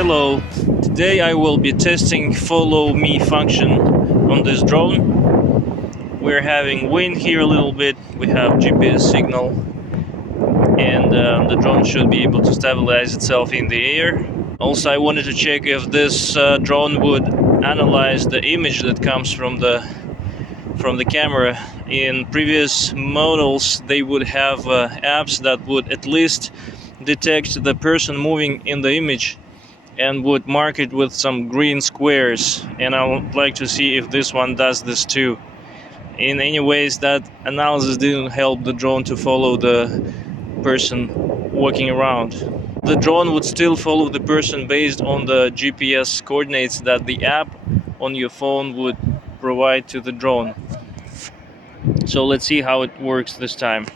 Hello, today I will be testing follow me function on this drone. We're having wind here a little bit, we have GPS signal, and the drone should be able to stabilize itself in the air. Also, I wanted to check if this drone would analyze the image that comes from the camera. In previous models they would have apps that would at least detect the person moving in the image and would mark it with some green squares, and I would like to see if this one does this too. In any ways, that analysis didn't help the drone to follow the person walking around. The drone would still follow the person based on the GPS coordinates that the app on your phone would provide to the drone. So let's see how it works this time.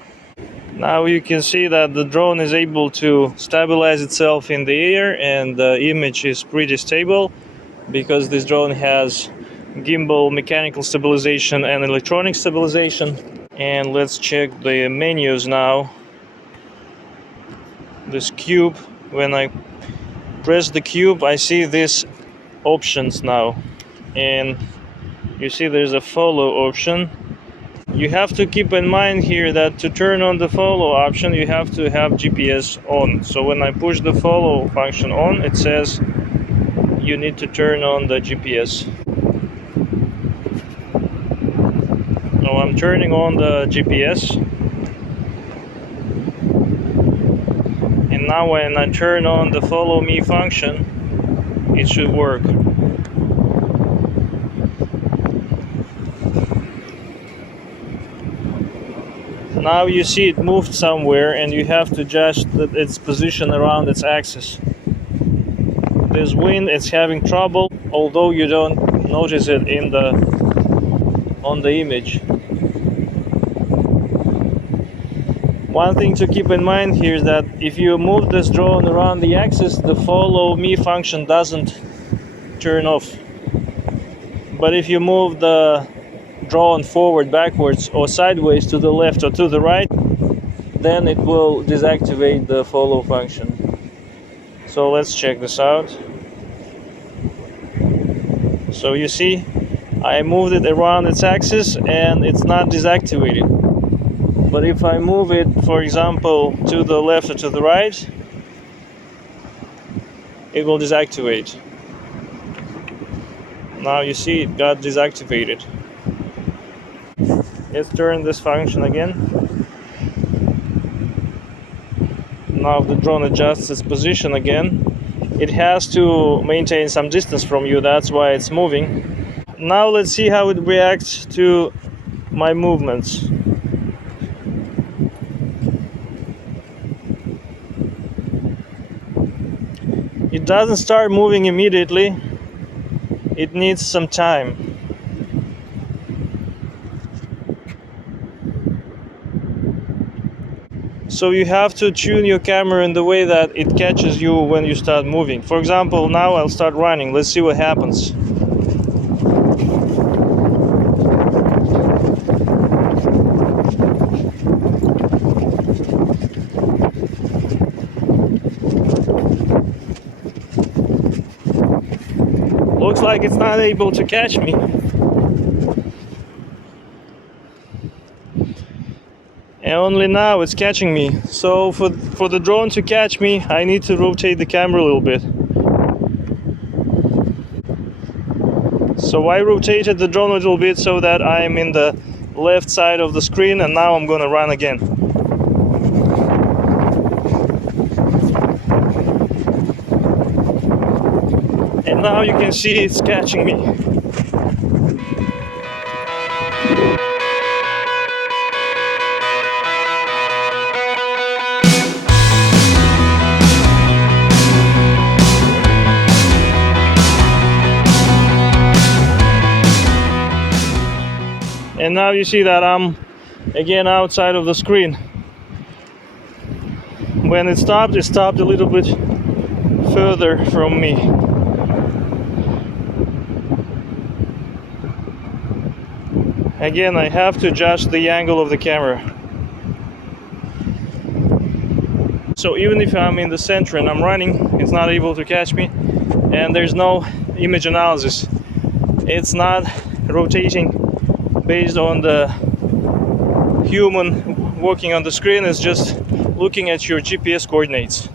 Now you can see that the drone is able to stabilize itself in the air, and the image is pretty stable because this drone has gimbal mechanical stabilization and electronic stabilization. And let's check the menus now. This cube, when I press the cube, I see these options now, and you see there's a follow option. You have to keep in mind here that to turn on the follow option you have to have GPS on. So when I push the follow function on, it says you need to turn on the GPS. Now I'm turning on the GPS, and now when I turn on the follow me function, it should work. Now you see it moved somewhere, and you have to adjust its position around its axis. This wind, it's having trouble, although you don't notice it on the image. One thing to keep in mind here is that if you move this drone around the axis, the follow me function doesn't turn off. But if you move the drone forward, backwards, or sideways to the left or to the right, then it will deactivate the follow function. So let's check this out. So you see, I moved it around its axis and it's not deactivated. But if I move it, for example, to the left or to the right, it will deactivate. Now you see it got deactivated. Let's turn this function again. Now the drone adjusts its position again. It has to maintain some distance from you, that's why it's moving. Now let's see how it reacts to my movements. It doesn't start moving immediately. It needs some time. So you have to tune your camera in the way that it catches you when you start moving. For example, now I'll start running. Let's see what happens. Looks like it's not able to catch me. And only now it's catching me. So for the drone to catch me, I need to rotate the camera a little bit. So I rotated the drone a little bit so that I'm in the left side of the screen, and now I'm gonna run again. And now you can see it's catching me. And now you see that I'm again outside of the screen. When it stopped a little bit further from me. Again, I have to adjust the angle of the camera. So even if I'm in the center and I'm running, it's not able to catch me, and there's no image analysis. It's not rotating based on the human walking on the screen. It's just looking at your GPS coordinates.